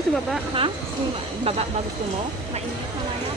Gimana tuh Bapak? Hah? Bapak bagus tuh mau? Mainnya kalanya.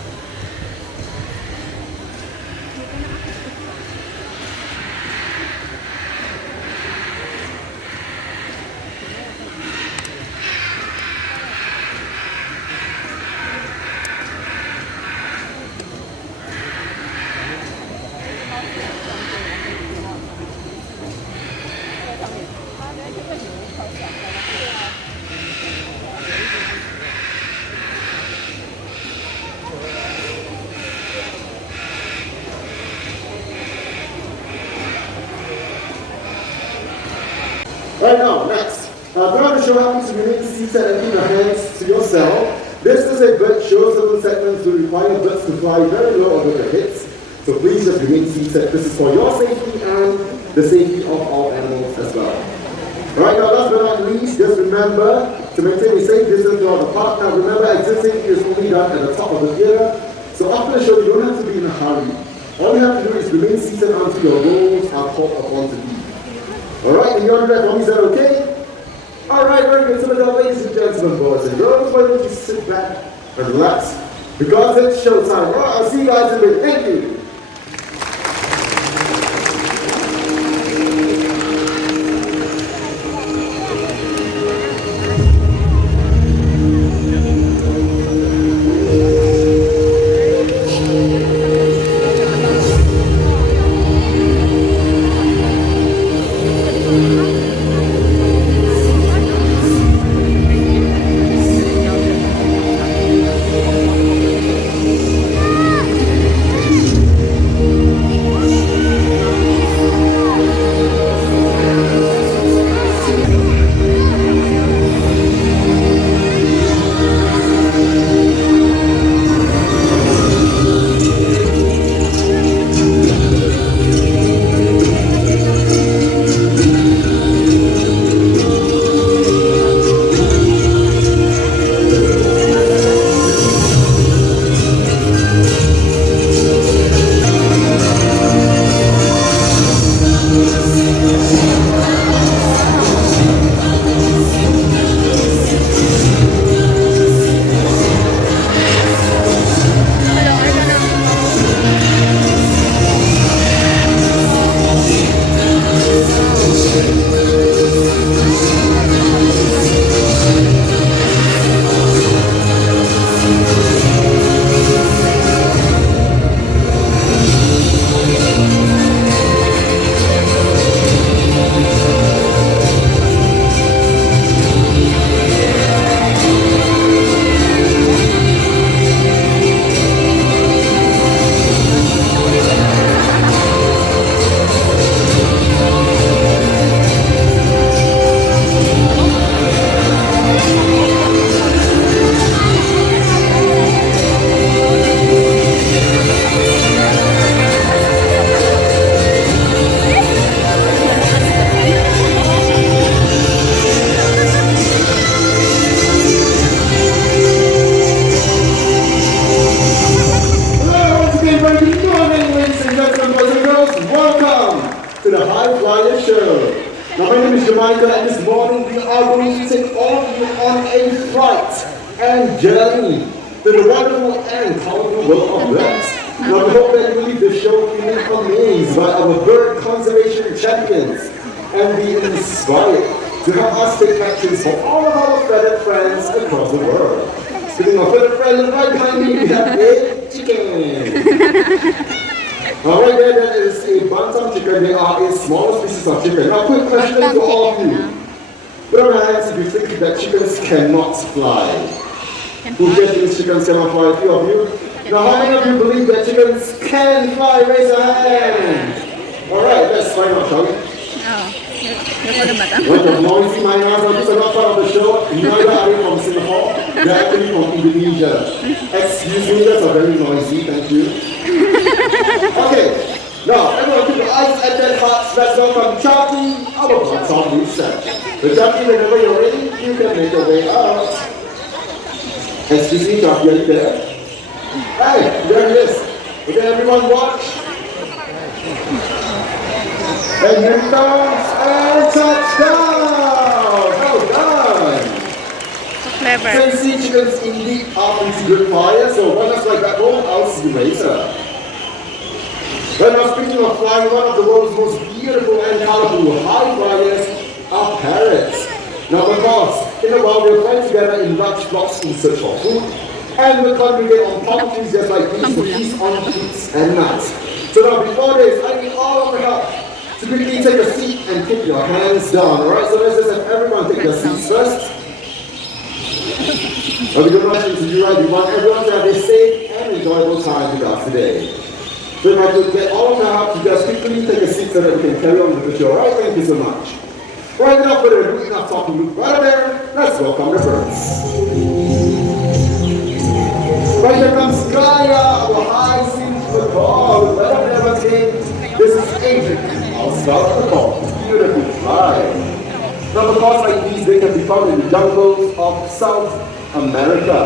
Right now, next, throughout the show happens to remain seated and keep your hands to yourself. This is a bird show, certain segments will require birds to fly very low over their heads. So please just remain seated. This is for your safety and the safety of all animals as well. Alright, now last but not least, just remember to maintain a safe distance throughout the park. Now remember, exiting is only done at the top of the theater. So after the show, you don't have to be in a hurry. All you have to do is remain seated until your roles are called upon to be. Alright, and you under that for me, is that okay? Alright, very good. So now, ladies and gentlemen, boys and girls, why don't you sit back and relax? Because it's showtime. Alright, I'll see you guys in a bit. Thank you. And this morning we are going to take all of you on a flight and journey to the wonderful and colorful world of birds. Now we hope that you leave the show feeling amazed by our bird conservation champions and be inspired to help us take actions for all of our feathered friends across the world. Speaking of feathered friends, right behind me we have a chicken. Alright there, that is a bantam chicken. They are a smaller species of chicken. Now quick question to all of you. Put on your hands if you think that chickens cannot fly. Who just thinks chickens cannot fly? A few of you. Now how many of you believe that chickens can fly? Raise your hand. Alright, let's find out, shall we? What the noisy miners? These are not part of the show. Neither are they from Singapore. They're actually from Indonesia. Excuse me, that's a very noisy. Thank you. Okay, now everyone keep your eyes at their hearts. Let's welcome Charlie, our bantam research. So Charlie, whenever you're ready, you can make your way out. Excuse me, Charlie, are you there? Hey, there he is. Okay, everyone watch. And here he comes, and touchdown! Well done! Forever. So you see, chickens indeed are pretty good flyers, so when it's like that home, I'll see you later. Well, now speaking of flying, one of the world's most beautiful and colorful high flyers are parrots. Now because in the wild they'll fly together in large flocks in search for food, and will congregate on palm trees just like these to feast on fruits and nuts. So now before this, I need all of your help to quickly take a seat and keep your hands down. Alright, so let's just have everyone take their seats first. But we don't want you to do right, we want everyone to have a safe and enjoyable time with us today. So if I could get all of your help to just quickly take a seat so that we can carry on with the show. Alright, thank you so much. Right, without further ado, enough talking, look right there, let's welcome the birds. Right, here comes Gaia, our high-singed macaw. Right up there, once again, this is Adrian, our scarlet macaw, beautiful fly. Now, macaws like these, they can be found in the jungles of South America.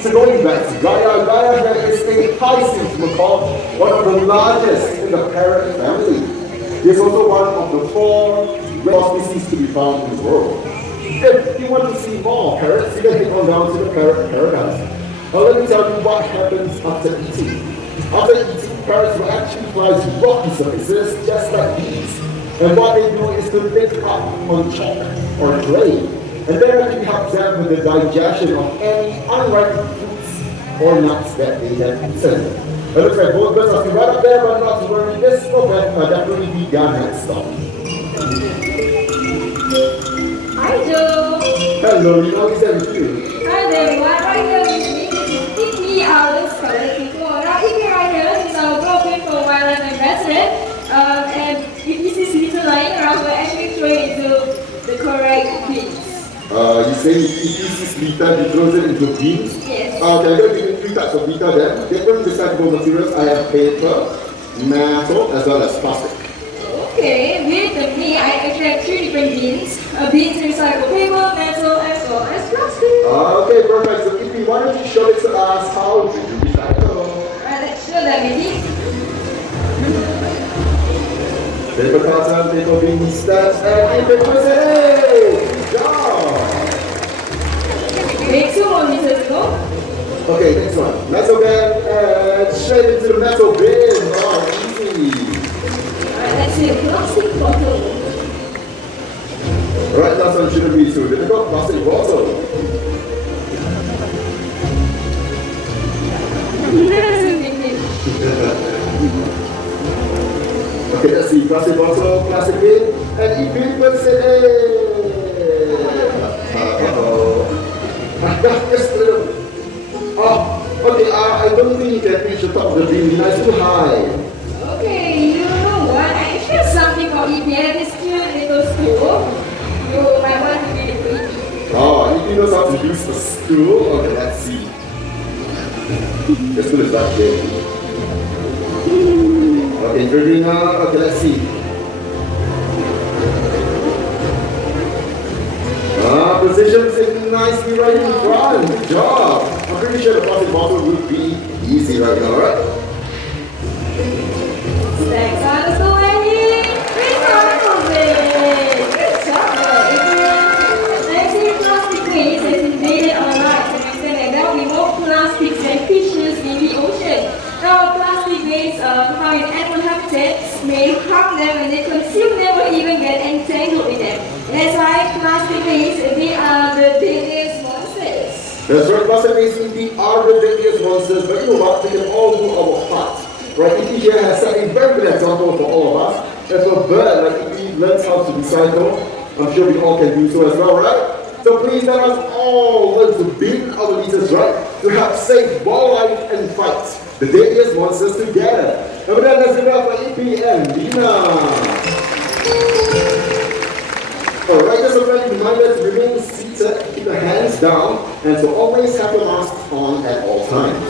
So going back to Gaia, Gaia here is a high-singed macaw, one of the largest in the parrot family. It's also one of the 4 rare species to be found in the world. If you want to see more parrots, you can head on down to the parrot paradise. Now let me tell you what happens after eating. After eating, parrots will actually fly to rocky surfaces just like these. And what they do is to lick up on chalk or clay. And that actually helps them with the digestion of any unripe fruits or nuts that they have eaten. It looks like both birds are right up there, but not to worry, this will definitely be their next stop. Hi Joe! Hello, you know, is that with you? Hi there everyone, right here with me is Ipi, our scarlet macaw. Now Ipi right here is our Global for Wildlife Ambassador. And if this is little lying around, we're actually throwing it into the correct bins. You say if this litter, you throw it into bins? Yes. Okay, I'm going to give you 3 types of litter then. Different recyclable materials. I have paper, metal, as well as plastic. Okay, with me, I actually have 3 different bins. Bins recycle paper, metal, as well as plastic. Okay, perfect. So Ipi, why don't you show it to us how do you recycle? Alright, let's show that maybe. Paper carton, paper bean steps, and paper hey! Good job! Okay, 2 more liters to go. Okay, next one. Metal bin and straight into the metal bin. Oh, easy. Alright, let's see a plastic bottle. Alright, last one shouldn't be too difficult. Plastic bottle. Okay, let's see. Plastic bottle, plastic bin, and Ipi puts it in. Just a little. Oh, okay, I don't think you can reach the top of the bin. It's too high. Okay, you know what? I actually have something for EPN, this cute little stool. You might want to read it for EP. Oh, Ipi knows how to use a stool. Okay, let's see. The stool is right here. Okay, drinking now. Okay, let's see. Positions it nicely right in front. Good job. I'm pretty sure the plastic bottle would be easy right now, right? Stacks on the stool and recycle it. Good job, EPN. Next year, plastic waste has invaded our lives and extend that there will be more plastics and fishes in the ocean. Now, plastic waste found in animal habitats may harm them when they consume them or even get entangled in them. And that's why plastic waste, they are the deadliest monsters. That's right, plastic waste indeed are the deadliest monsters, but you know what? We can all do our part. Right, Ipi here has set a very good example for all of us. If a bird like Ipi learns how to recycle, I'm sure we all can do so as well, right? So please let us all learn to bin our litters, right? To help save wildlife and fight the deadliest monsters together. And with that, let's give it up for Ipi and Lina. Alright, just a friendly reminder to remain seated, keep your hands down, and to always have your mask on at all times.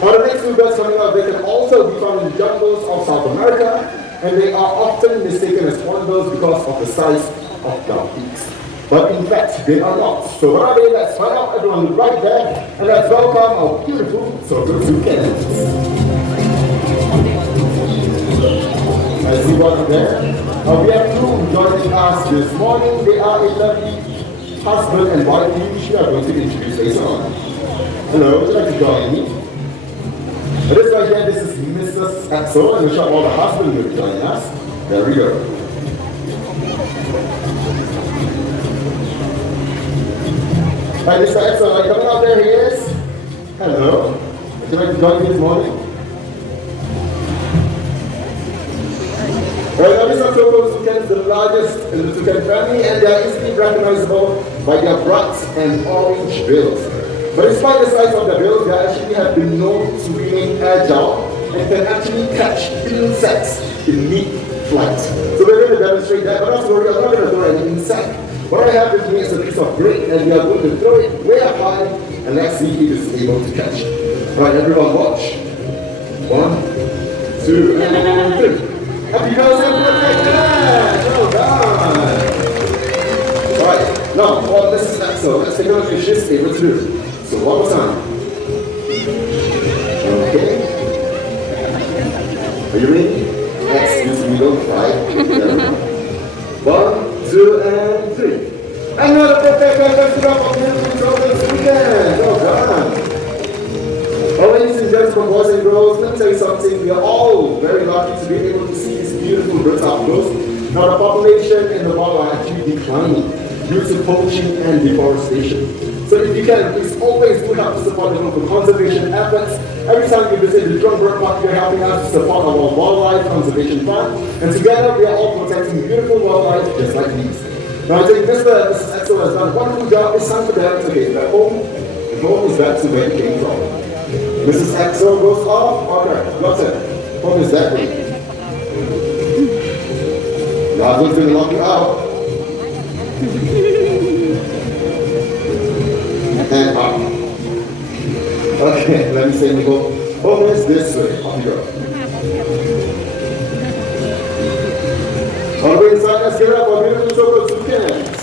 Now the next 2 birds coming up, they can also be found in the jungles of South America, and they are often mistaken as hornbills because of the size of their beaks. But in fact, they are not. So what are they? Let's find out. Everyone look right there, and let's welcome our beautiful Soto toucans. I see one of them. We have 2 joining us this morning. They are a lovely husband and wife team, which we are going to introduce later on. Hello, would you like to join me? This right here, this is Mrs. Axel, and we'll show all the husband will be joining us. There we go. Hi, Mr. Axel, are you coming out there? He is. Hello. Would you like to join me this morning? Well, now, Mr. Toucan is the largest in the Toucan family, and they are easily recognizable by their bright and orange bills. But despite the size of their bills, they actually have been known to remain agile and can actually catch insects in mid-flight. So we're going to demonstrate that, but not to worry, I'm not going to throw any insect. What I have with me is a piece of bread, and we are going to throw it way up high, and let's see if it is able to catch. Alright, everyone watch. 1, 2, and 3. Happy birthday, perfect! Well done! Alright, now, on this Axel, let's take a look at what she's able to do. So one more time. Okay. Are you ready? Excuse me, don't cry. There we go. 1, 2, and 3. Another perfect one. Let's do up on this weekend. Well done. Well, ladies and gentlemen, boys and girls, let me tell you something. We are all very lucky to be able to see these beautiful birds up close. Now, the population in the wild are actually declining due to poaching and deforestation. So if you can, please always do help to support the local conservation efforts. Every time you visit the Jurong Bird Park, you're helping us to support our wildlife conservation fund. And together, we are all protecting beautiful wildlife just like these. Now, I think Mr. and Mrs. Axel has done a wonderful job. It's time for them to get back home. The home is back to where it came from. Mrs. Axel goes off. Okay, got it. Home is that way. Now, I'm going to lock you out. And up. Okay, let me say you go. Home is this way. Off you go. On the way inside, let's get up our beautiful chocolates we can.